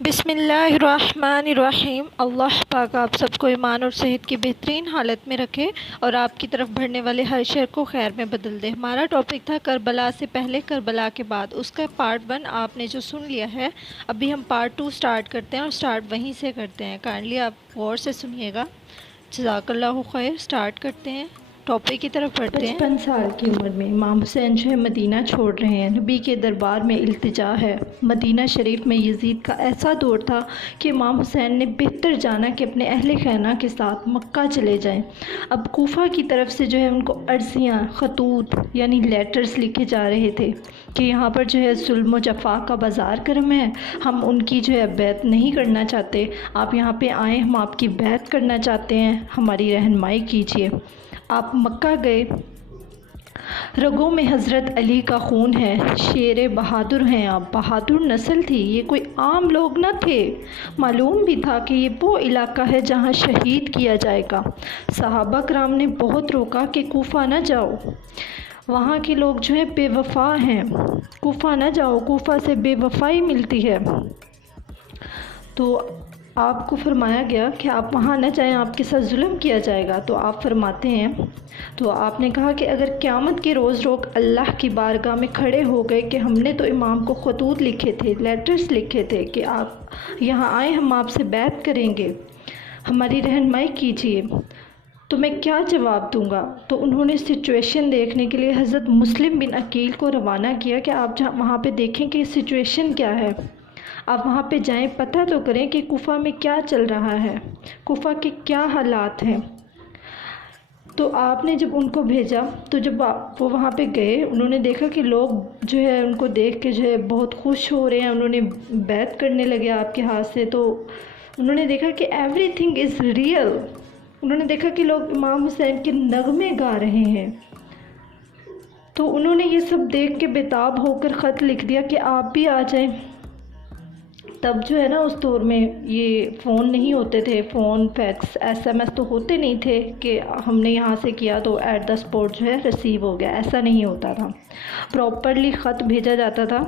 بسم اللہ الرحمن الرحیم۔ اللہ پاک آپ سب کو ایمان اور صحت کی بہترین حالت میں رکھے اور آپ کی طرف بڑھنے والے ہر شر کو خیر میں بدل دے۔ ہمارا ٹاپک تھا کربلا سے پہلے کربلا کے بعد، اس کا پارٹ 1 آپ نے جو سن لیا ہے۔ ابھی ہم پارٹ 2 سٹارٹ کرتے ہیں اور سٹارٹ وہیں سے کرتے ہیں، کائنڈلی آپ غور سے سنیے گا۔ جزاک اللہ خیر۔ سٹارٹ کرتے ہیں، ٹاپک کی طرف بڑھتے ہیں۔ 55 سال کی عمر میں امام حسین جو ہے مدینہ چھوڑ رہے ہیں۔ نبی کے دربار میں التجا ہے۔ مدینہ شریف میں یزید کا ایسا دور تھا کہ امام حسین نے بہتر جانا کہ اپنے اہل خانہ کے ساتھ مکہ چلے جائیں۔ اب کوفہ کی طرف سے جو ہے ان کو عرضیاں، خطوط یعنی لیٹرز لکھے جا رہے تھے کہ یہاں پر جو ہے ظلم و جفا کا بازار گرم ہے، ہم ان کی جو ہے بیعت نہیں کرنا چاہتے، آپ یہاں پہ آئیں، ہم آپ کی بیعت کرنا چاہتے ہیں، ہماری رہنمائی کیجیے۔ آپ مکہ گئے، رگوں میں حضرت علی کا خون ہے، شیر بہادر ہیں آپ، بہادر نسل تھی، یہ کوئی عام لوگ نہ تھے۔ معلوم بھی تھا کہ یہ وہ علاقہ ہے جہاں شہید کیا جائے گا۔ صحابہ کرام نے بہت روکا کہ کوفہ نہ جاؤ، وہاں کے لوگ جو ہیں بے وفا ہیں، کوفہ نہ جاؤ، کوفہ سے بے وفائی ملتی ہے۔ تو آپ کو فرمایا گیا کہ آپ وہاں نہ جائیں، آپ کے ساتھ ظلم کیا جائے گا۔ تو آپ فرماتے ہیں، تو آپ نے کہا کہ اگر قیامت کے روز لوگ اللہ کی بارگاہ میں کھڑے ہو گئے کہ ہم نے تو امام کو خطوط لکھے تھے، لیٹرز لکھے تھے کہ آپ یہاں آئیں، ہم آپ سے بیعت کریں گے، ہماری رہنمائی کیجیے، تو میں کیا جواب دوں گا؟ تو انہوں نے سچویشن دیکھنے کے لیے حضرت مسلم بن عقیل کو روانہ کیا کہ آپ وہاں پہ دیکھیں کہ سچویشن کیا ہے، آپ وہاں پہ جائیں، پتہ تو کریں کہ کوفہ میں کیا چل رہا ہے، کوفہ کے کیا حالات ہیں۔ تو آپ نے جب ان کو بھیجا تو جب وہ وہاں پہ گئے، انہوں نے دیکھا کہ لوگ جو ہے ان کو دیکھ کے جو ہے بہت خوش ہو رہے ہیں، انہوں نے بیعت کرنے لگے آپ کے ہاتھ سے۔ تو انہوں نے دیکھا کہ ایوری تھنگ از ریئل، انہوں نے دیکھا کہ لوگ امام حسین کے نغمے گا رہے ہیں۔ تو انہوں نے یہ سب دیکھ کے بےتاب ہو کر خط لکھ دیا کہ آپ بھی آ جائیں۔ تب جو ہے نا اس دور میں یہ فون نہیں ہوتے تھے، phone, fax, S M S تو ہوتے نہیں تھے کہ ہم نے یہاں سے کیا تو ایٹ دا اسپاٹ جو ہے ریسیو ہو گیا، ایسا نہیں ہوتا تھا، پراپرلی خط بھیجا جاتا تھا۔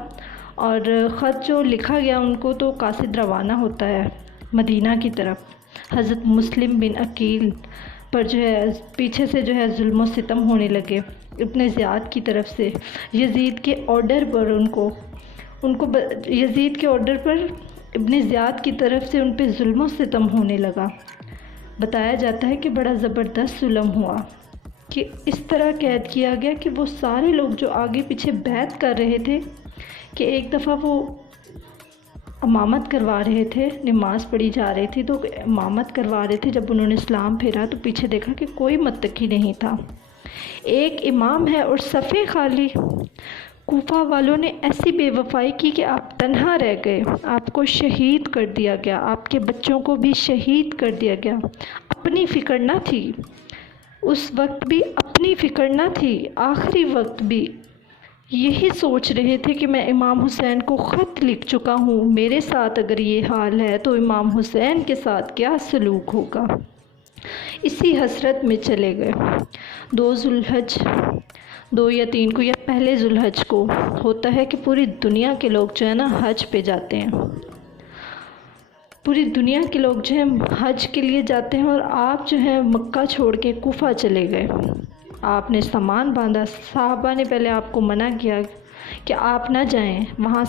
اور خط جو لکھا گیا ان کو تو قاصد روانہ ہوتا ہے مدینہ کی طرف۔ حضرت مسلم بن عقیل پر جو ہے پیچھے سے جو ہے ظلم و ستم ہونے لگے ابن زیاد کی طرف سے، یزید کے آرڈر پر ان کو یزید کے آرڈر پر ابن زیاد کی طرف سے ان پہ ظلم و ستم ہونے لگا۔ بتایا جاتا ہے کہ بڑا زبردست ظلم ہوا کہ اس طرح قید کیا گیا کہ وہ سارے لوگ جو آگے پیچھے بیعت کر رہے تھے، کہ ایک دفعہ وہ امامت کروا رہے تھے، نماز پڑھی جا رہی تھی تو امامت کروا رہے تھے، جب انہوں نے اسلام پھیرا تو پیچھے دیکھا کہ کوئی متقی نہیں تھا، ایک امام ہے اور صفے خالی۔ کوفہ والوں نے ایسی بے وفائی کی کہ آپ تنہا رہ گئے، آپ کو شہید کر دیا گیا، آپ کے بچوں کو بھی شہید کر دیا گیا۔ اپنی فکر نہ تھی، اس وقت بھی اپنی فکر نہ تھی، آخری وقت بھی یہی سوچ رہے تھے کہ میں امام حسین کو خط لکھ چکا ہوں، میرے ساتھ اگر یہ حال ہے تو امام حسین کے ساتھ کیا سلوک ہوگا۔ اسی حسرت میں چلے گئے۔ 2 ذوالحج 2 یا 3 کو یا پہلے ذوالحج کو ہوتا ہے کہ پوری دنیا کے لوگ جو ہے نا حج پہ جاتے ہیں، پوری دنیا کے لوگ جو ہیں حج کے لیے جاتے ہیں، اور آپ جو ہیں مکہ چھوڑ کے کوفہ چلے گئے۔ آپ نے سامان باندھا، صحابہ نے پہلے آپ کو منع کیا کہ آپ نہ جائیں وہاں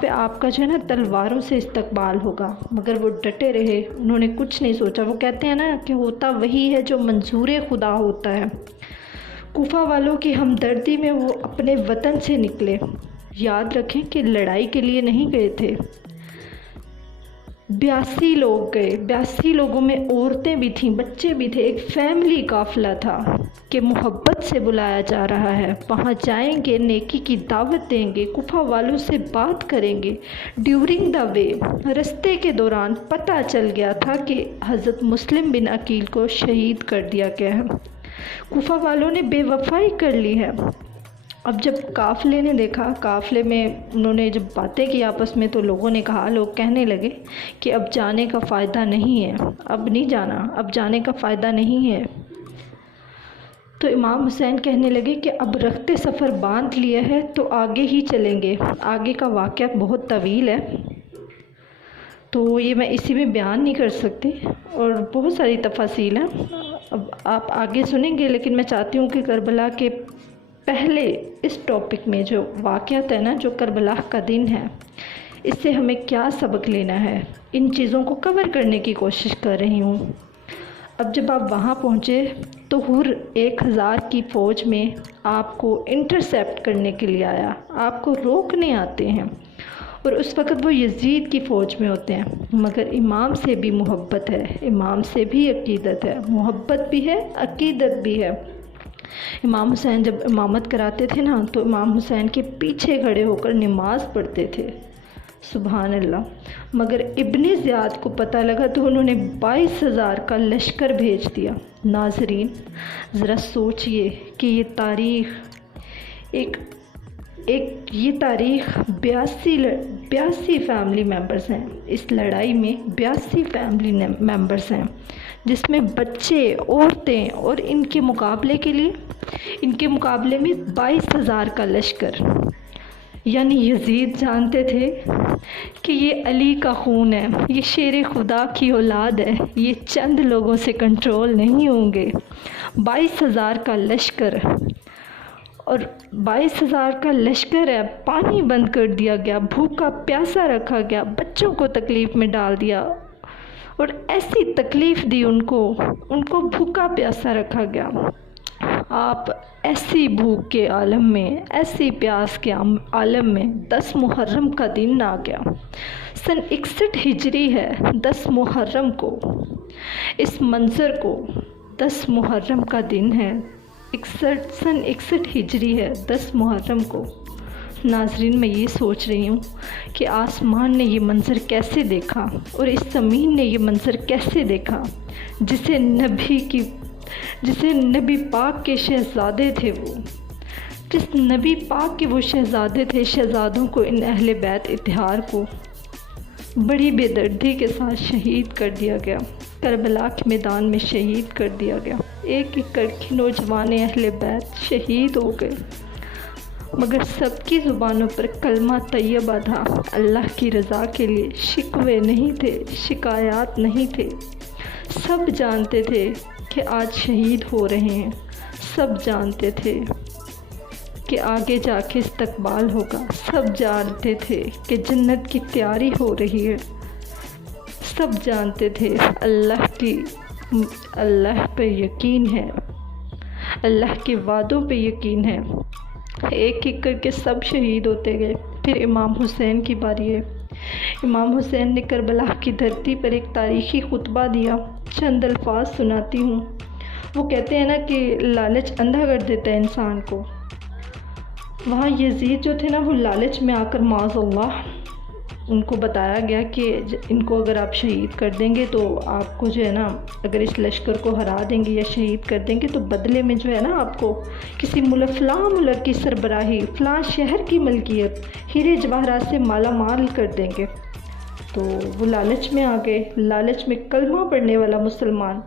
پہ آپ کا جو ہے نا تلواروں سے استقبال ہوگا، مگر وہ ڈٹے رہے، انہوں نے کچھ نہیں سوچا۔ وہ کہتے ہیں نا کہ ہوتا وہی ہے جو منظور خدا ہوتا ہے۔ کوفہ والوں کی ہمدردی میں وہ اپنے وطن سے نکلے۔ یاد رکھیں کہ لڑائی کے لیے نہیں گئے تھے، 82 لوگ گئے، 82 لوگوں میں عورتیں بھی تھیں، بچے بھی تھے، ایک فیملی قافلہ تھا کہ محبت سے بلایا جا رہا ہے، وہاں جائیں گے، نیکی کی دعوت دیں گے، کوفہ والوں سے بات کریں گے۔ ڈیورنگ دا وے، رستے کے دوران پتہ چل گیا تھا کہ حضرت مسلم بن عقیل کو شہید کر دیا گیا ہے، کوفہ والوں نے بے وفائی کر لی ہے۔ اب جب قافلے نے دیکھا، قافلے میں انہوں نے جب باتیں کی آپس میں، تو لوگوں نے کہا، لوگ کہنے لگے کہ اب جانے کا فائدہ نہیں ہے، اب نہیں جانا، اب جانے کا فائدہ نہیں ہے۔ تو امام حسین کہنے لگے کہ اب رخت سفر باندھ لیا ہے تو آگے ہی چلیں گے، آگے کا واقعہ بہت طویل ہے۔ تو یہ میں اسی میں بیان نہیں کر سکتی اور بہت ساری تفاصیل ہیں، اب آپ آگے سنیں گے، لیکن میں چاہتی ہوں کہ کربلا کے پہلے اس ٹاپک میں جو واقعات ہے نا، جو کربلا کا دن ہے، اس سے ہمیں کیا سبق لینا ہے، ان چیزوں کو کور کرنے کی کوشش کر رہی ہوں۔ اب جب آپ وہاں پہنچے تو حر 1000 کی فوج میں آپ کو انٹرسیپٹ کرنے کے لیے آیا، آپ کو روکنے آتے ہیں، اور اس وقت وہ یزید کی فوج میں ہوتے ہیں، مگر امام سے بھی محبت ہے، امام سے بھی عقیدت ہے، محبت بھی ہے، عقیدت بھی ہے۔ امام حسین جب امامت کراتے تھے نا، تو امام حسین کے پیچھے کھڑے ہو کر نماز پڑھتے تھے، سبحان اللہ۔ مگر ابن زیاد کو پتہ لگا تو انہوں نے 22,000 کا لشکر بھیج دیا۔ ناظرین ذرا سوچئے کہ یہ تاریخ یہ تاریخ 82 فیملی ممبرز ہیں، اس لڑائی میں 82 فیملی ممبرز ہیں، جس میں بچے، عورتیں، اور ان کے مقابلے میں 22,000 کا لشکر۔ یعنی یزید جانتے تھے کہ یہ علی کا خون ہے، یہ شیر خدا کی اولاد ہے، یہ چند لوگوں سے کنٹرول نہیں ہوں گے۔ 22,000 کا لشکر، اور 22,000 کا لشکر ہے، پانی بند کر دیا گیا، بھوکا پیاسا رکھا گیا، بچوں کو تکلیف میں ڈال دیا، اور ایسی تکلیف دی ان کو بھوکا پیاسا رکھا گیا۔ آپ ایسی بھوک کے عالم میں، ایسی پیاس کے عالم میں 10 محرم کا دن آ گیا، سن 61 ہجری ہے، 10 محرم کو، اس منظر کو 10 محرم کا دن ہے، سن 61 ہجری ہے، 10 محرم کو۔ ناظرین میں یہ سوچ رہی ہوں کہ آسمان نے یہ منظر کیسے دیکھا، اور اس زمین نے یہ منظر کیسے دیکھا، جسے نبی پاک کے شہزادے تھے، جس نبی پاک کے وہ شہزادے تھے، شہزادوں کو، ان اہل بیت اطہار کو بڑی بے دردی کے ساتھ شہید کر دیا گیا، کربلا کے میدان میں شہید کر دیا گیا، ایک ایک کر کے نوجوان اہل بیت شہید ہو گئے، مگر سب کی زبانوں پر کلمہ طیبہ تھا، اللہ کی رضا کے لیے شکوے نہیں تھے، شکایات نہیں تھے۔ سب جانتے تھے کہ آج شہید ہو رہے ہیں، سب جانتے تھے کہ آگے جا کے استقبال ہوگا، سب جانتے تھے کہ جنت کی تیاری ہو رہی ہے، سب جانتے تھے اللہ پہ یقین ہے، اللہ کے وعدوں پہ یقین ہے۔ ایک ایک کر کے سب شہید ہوتے گئے۔ پھر امام حسین کی باری ہے۔ امام حسین نے کربلا کی دھرتی پر ایک تاریخی خطبہ دیا، چند الفاظ سناتی ہوں۔ وہ کہتے ہیں نا کہ لالچ اندھا کر دیتا ہے انسان کو۔ وہاں یزید جو تھے نا، وہ لالچ میں آ کر معاذ اللہ ان کو بتایا گیا کہ ان کو اگر آپ شہید کر دیں گے تو آپ کو جو ہے نا، اگر اس لشکر کو ہرا دیں گے یا شہید کر دیں گے تو بدلے میں جو ہے نا آپ کو کسی فلاں ملک کی سربراہی، فلاں شہر کی ملکیت، ہیرے جواہرات سے مالا مال کر دیں گے۔ تو وہ لالچ میں آ گئے۔ لالچ میں کلمہ پڑھنے والا مسلمان،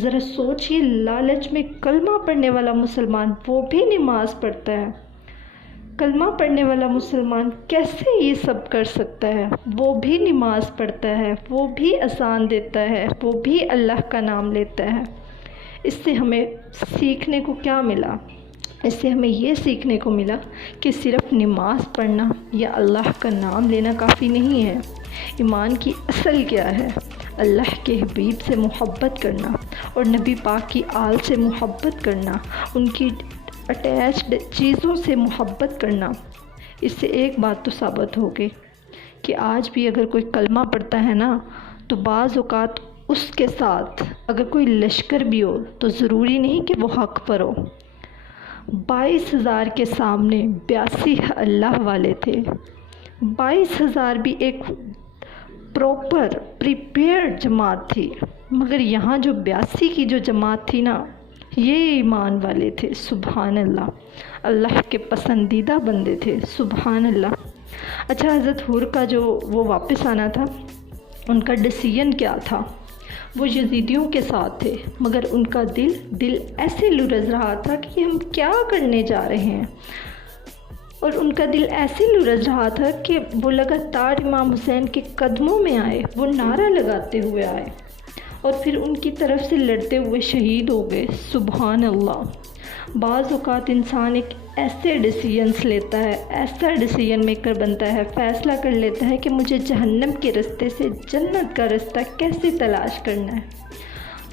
ذرا سوچئے، لالچ میں کلمہ پڑھنے والا مسلمان، وہ بھی نماز پڑھتا ہے، کلمہ پڑھنے والا مسلمان کیسے یہ سب کر سکتا ہے؟ وہ بھی نماز پڑھتا ہے، وہ بھی اذان دیتا ہے، وہ بھی اللہ کا نام لیتا ہے۔ اس سے ہمیں سیکھنے کو کیا ملا؟ اس سے ہمیں یہ سیکھنے کو ملا کہ صرف نماز پڑھنا یا اللہ کا نام لینا کافی نہیں ہے۔ ایمان کی اصل کیا ہے؟ اللہ کے حبیب سے محبت کرنا، اور نبی پاک کی آل سے محبت کرنا، ان کی اٹیچڈ چیزوں سے محبت کرنا۔ اس سے ایک بات تو ثابت ہو گئی کہ آج بھی اگر کوئی کلمہ پڑھتا ہے نا، تو بعض اوقات اس کے ساتھ اگر کوئی لشکر بھی ہو تو ضروری نہیں کہ وہ حق پر ہو۔ 22,000 کے سامنے 82 اللہ والے تھے۔ 22,000 بھی ایک پراپر پریپیئرڈ جماعت تھی، مگر یہاں جو 82 کی جو جماعت تھی نا، یہ ایمان والے تھے، سبحان اللہ، اللہ کے پسندیدہ بندے تھے، سبحان اللہ۔ اچھا، حضرت حر کا جو وہ واپس آنا تھا، ان کا ڈیسیژن کیا تھا؟ وہ یزیدیوں کے ساتھ تھے، مگر ان کا دل ایسے لرز رہا تھا کہ ہم کیا کرنے جا رہے ہیں، اور ان کا دل ایسے لرز رہا تھا کہ وہ لگاتار امام حسین کے قدموں میں آئے، وہ نعرہ لگاتے ہوئے آئے اور پھر ان کی طرف سے لڑتے ہوئے شہید ہو گئے۔ سبحان اللہ۔ بعض اوقات انسان ایک ایسے ڈیسیجنس لیتا ہے، ایسا ڈیسیجن میکر بنتا ہے، فیصلہ کر لیتا ہے کہ مجھے جہنم کے رستے سے جنت کا رستہ کیسے تلاش کرنا ہے۔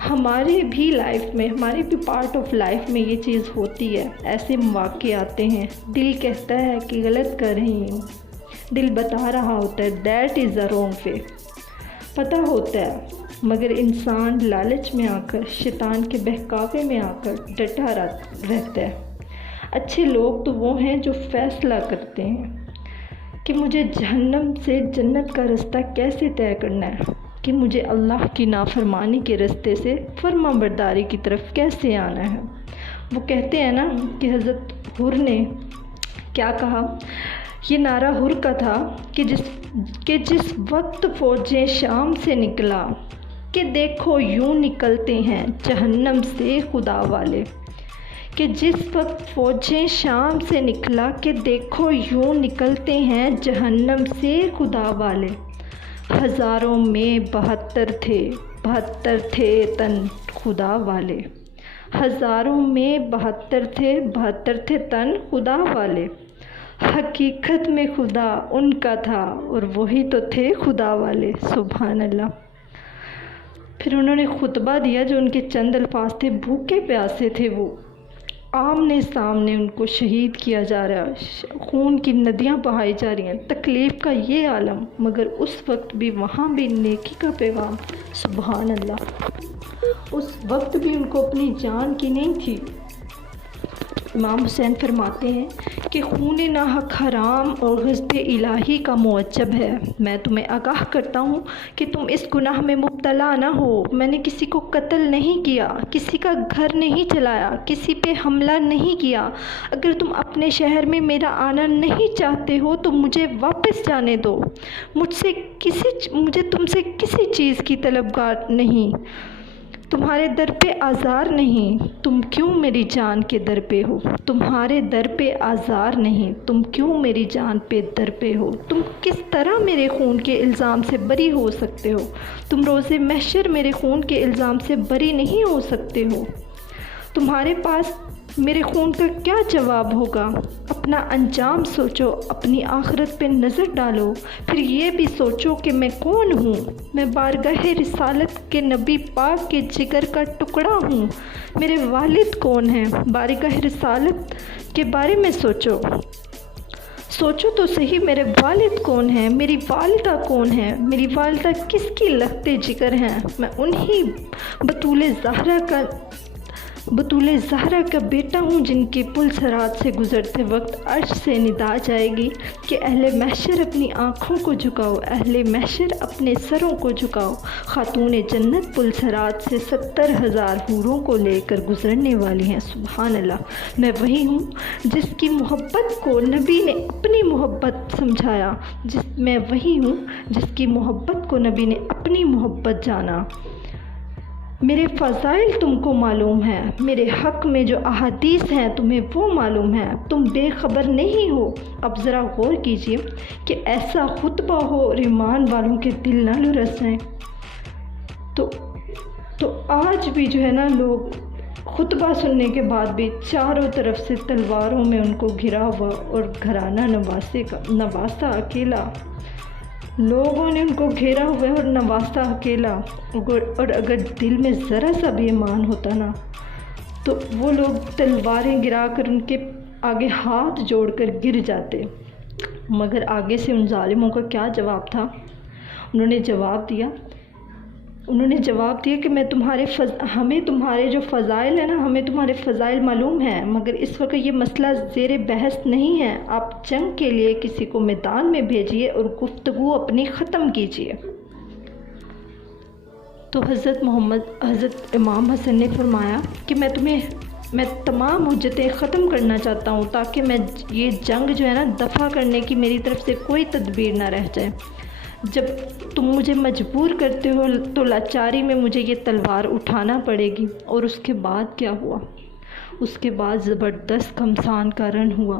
ہمارے بھی لائف میں، ہمارے بھی پارٹ آف لائف میں یہ چیز ہوتی ہے، ایسے مواقع آتے ہیں، دل کہتا ہے کہ غلط کر رہی ہوں، دل بتا رہا ہوتا ہے that is a wrong way, پتہ ہوتا ہے، مگر انسان لالچ میں آ کر، شیطان کے بہکاوے میں آ کر ڈٹا رہتا ہے۔ اچھے لوگ تو وہ ہیں جو فیصلہ کرتے ہیں کہ مجھے جہنم سے جنت کا رستہ کیسے طے کرنا ہے، کہ مجھے اللہ کی نافرمانی کے رستے سے فرما برداری کی طرف کیسے آنا ہے۔ وہ کہتے ہیں نا کہ حضرت حر نے کیا کہا، یہ نعرہ حر کا تھا کہ جس وقت فوجیں شام سے نکلا کہ دیکھو یوں نکلتے ہیں جہنم سے خدا والے، کہ جس وقت فوجیں شام سے نکلا کہ دیکھو یوں نکلتے ہیں جہنم سے خدا والے، ہزاروں میں 72 تھے تن خدا والے، ہزاروں میں 72 تھے تن خدا والے، حقیقت میں خدا ان کا تھا اور وہی تو تھے خدا والے۔ سبحان اللہ۔ پھر انہوں نے خطبہ دیا جو ان کے چند الفاظ تھے، بھوکے پیاسے تھے، وہ آمنے سامنے ان کو شہید کیا جا رہا، خون کی ندیاں بہائی جا رہی ہیں، تکلیف کا یہ عالم، مگر اس وقت بھی وہاں بھی نیکی کا پیغام۔ سبحان اللہ۔ اس وقت بھی ان کو اپنی جان کی نہیں تھی۔ امام حسین فرماتے ہیں کہ خون ناحق حرام اور غضب الہی کا موجب ہے۔ میں تمہیں آگاہ کرتا ہوں کہ تم اس گناہ میں مبتلا نہ ہو۔ میں نے کسی کو قتل نہیں کیا، کسی کا گھر نہیں چلایا، کسی پہ حملہ نہیں کیا۔ اگر تم اپنے شہر میں میرا آنا نہیں چاہتے ہو تو مجھے واپس جانے دو۔ مجھے تم سے کسی چیز کی طلبگار نہیں، تمہارے در پہ آزار نہیں، تم کیوں میری جان کے در پہ ہو؟ تمہارے در پہ آزار نہیں، تم کیوں میری جان پہ در پہ ہو؟ تم کس طرح میرے خون کے الزام سے بری ہو سکتے ہو؟ تم روز محشر میرے خون کے الزام سے بری نہیں ہو سکتے ہو۔ تمہارے پاس میرے خون کا کیا جواب ہوگا؟ اپنا انجام سوچو، اپنی آخرت پہ نظر ڈالو، پھر یہ بھی سوچو کہ میں کون ہوں۔ میں بارگاہ رسالت کے نبی پاک کے جگر کا ٹکڑا ہوں۔ میرے والد کون ہیں؟ بارگاہ رسالت کے بارے میں سوچو تو صحیح، میرے والد کون ہیں؟ میری والدہ کون ہیں؟ میری والدہ کس کی لختے جگر ہیں؟ میں انہی بطول زہرا کا بیٹا ہوں جن کے پل صراط سے گزرتے وقت عرش سے ندا جائے گی کہ اہل محشر اپنی آنکھوں کو جھکاؤ، اہل محشر اپنے سروں کو جھکاؤ۔ خاتون جنت پل صراط سے 70,000 حوروں کو لے کر گزرنے والی ہیں۔ سبحان اللہ۔ میں وہی ہوں جس کی محبت کو نبی نے اپنی محبت سمجھایا، میں وہی ہوں جس کی محبت کو نبی نے اپنی محبت جانا۔ میرے فضائل تم کو معلوم ہیں، میرے حق میں جو احادیث ہیں تمہیں وہ معلوم ہیں، تم بے خبر نہیں ہو۔ اب ذرا غور کیجئے کہ ایسا خطبہ ہو اور ایمان والوں کے دل نہ لرزیں۔ تو آج بھی جو ہے نا، لوگ خطبہ سننے کے بعد بھی چاروں طرف سے تلواروں میں ان کو گھرا ہوا، اور گھرانہ نواسا اکیلا، لوگوں نے ان کو گھیرا ہوا ہے اور نواسا اکیلا۔ اور اگر دل میں ذرا سا بھی ایمان ہوتا نا تو وہ لوگ تلواریں گرا کر ان کے آگے ہاتھ جوڑ کر گر جاتے، مگر آگے سے ان ظالموں کا کیا جواب تھا؟ انہوں نے جواب دیا کہ ہمیں تمہارے جو فضائل ہیں نا، ہمیں تمہارے فضائل معلوم ہیں، مگر اس وقت یہ مسئلہ زیر بحث نہیں ہے۔ آپ جنگ کے لیے کسی کو میدان میں بھیجیے اور گفتگو اپنی ختم کیجیے۔ تو حضرت امام حسن نے فرمایا کہ میں تمام حجتیں ختم کرنا چاہتا ہوں تاکہ میں یہ جنگ جو ہے نا دفع کرنے کی میری طرف سے کوئی تدبیر نہ رہ جائے۔ جب تم مجھے مجبور کرتے ہو تو لاچاری میں مجھے یہ تلوار اٹھانا پڑے گی۔ اور اس کے بعد کیا ہوا؟ اس کے بعد زبردست گھمسان کا رن ہوا،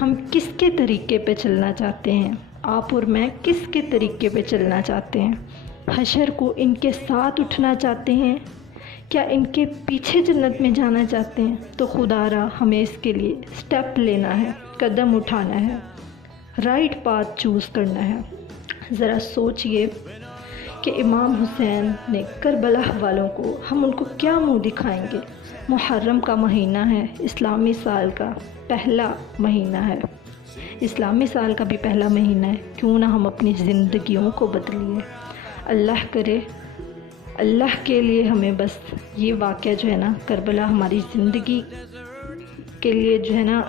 ہم کس کے طریقے پہ چلنا چاہتے ہیں؟ آپ اور میں کس کے طریقے پہ چلنا چاہتے ہیں؟ حشر کو ان کے ساتھ اٹھنا چاہتے ہیں؟ کیا ان کے پیچھے جنت میں جانا چاہتے ہیں؟ تو خدا را ہمیں اس کے لیے سٹیپ لینا ہے، قدم اٹھانا ہے، رائٹ پاتھ چوز کرنا ہے۔ ذرا سوچئے کہ امام حسین نے کربلا والوں کو، ہم ان کو کیا منہ دکھائیں گے؟ محرم کا مہینہ ہے، اسلامی سال کا پہلا مہینہ ہے، اسلامی سال کا بھی پہلا مہینہ ہے، کیوں نہ ہم اپنی زندگیوں کو بدلیے؟ اللہ کرے، اللہ کے لیے ہمیں بس یہ واقعہ جو ہے نا کربلا ہماری زندگی کے لیے جو ہے نا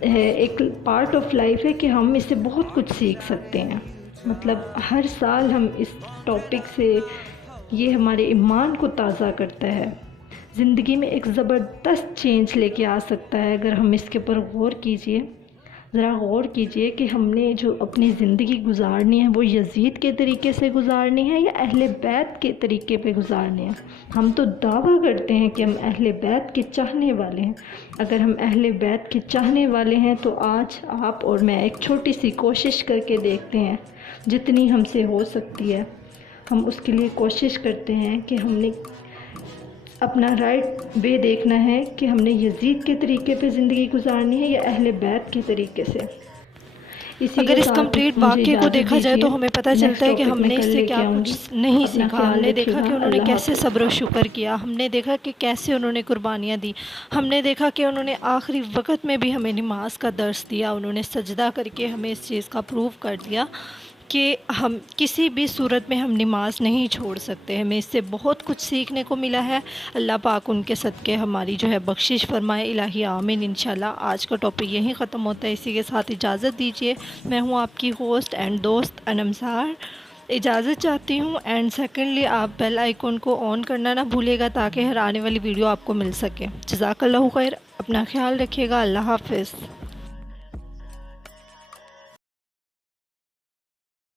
ایک پارٹ آف لائف ہے کہ ہم اس سے بہت کچھ سیکھ سکتے ہیں۔ مطلب ہر سال ہم اس ٹاپک سے، یہ ہمارے ایمان کو تازہ کرتا ہے، زندگی میں ایک زبردست چینج لے کے آ سکتا ہے۔ اگر ہم اس کے اوپر غور کیجئے، ذرا غور کیجئے کہ ہم نے جو اپنی زندگی گزارنی ہے وہ یزید کے طریقے سے گزارنی ہے یا اہل بیت کے طریقے پہ گزارنی ہے۔ ہم تو دعویٰ کرتے ہیں کہ ہم اہل بیت کے چاہنے والے ہیں۔ اگر ہم اہل بیت کے چاہنے والے ہیں تو آج آپ اور میں ایک چھوٹی سی کوشش کر کے دیکھتے ہیں، جتنی ہم سے ہو سکتی ہے ہم اس کے لیے کوشش کرتے ہیں کہ ہم نے اپنا رائٹ وے دیکھنا ہے کہ ہم نے یزید کے طریقے پہ زندگی گزارنی ہے یا اہل بیت کے طریقے سے۔ اگر اس کمپلیٹ واقعے کو دیکھا جائے تو ہمیں پتہ چلتا ہے کہ ہم نے اس سے کیا کچھ نہیں سیکھا۔ ہم نے دیکھا کہ انہوں نے کیسے صبر و شکر کیا، ہم نے دیکھا کہ کیسے انہوں نے قربانیاں دی، ہم نے دیکھا کہ انہوں نے آخری وقت میں بھی ہمیں نماز کا درس دیا، انہوں نے سجدہ کر کے ہمیں اس چیز کا پروو کر دیا کہ ہم کسی بھی صورت میں ہم نماز نہیں چھوڑ سکتے۔ ہمیں اس سے بہت کچھ سیکھنے کو ملا ہے۔ اللہ پاک ان کے صدقے ہماری جو ہے بخشش فرمائے، الہی آمین انشاءاللہ۔ آج کا ٹاپک یہیں ختم ہوتا ہے، اسی کے ساتھ اجازت دیجیے۔ میں ہوں آپ کی ہوسٹ اینڈ دوست انمسار، اجازت چاہتی ہوں۔ اینڈ سیکنڈلی آپ بیل آئیکن کو آن کرنا نہ بھولے گا تاکہ ہر آنے والی ویڈیو آپ کو مل سکے۔ جزاک اللہ خیر، اپنا خیال رکھیے گا، اللہ حافظ۔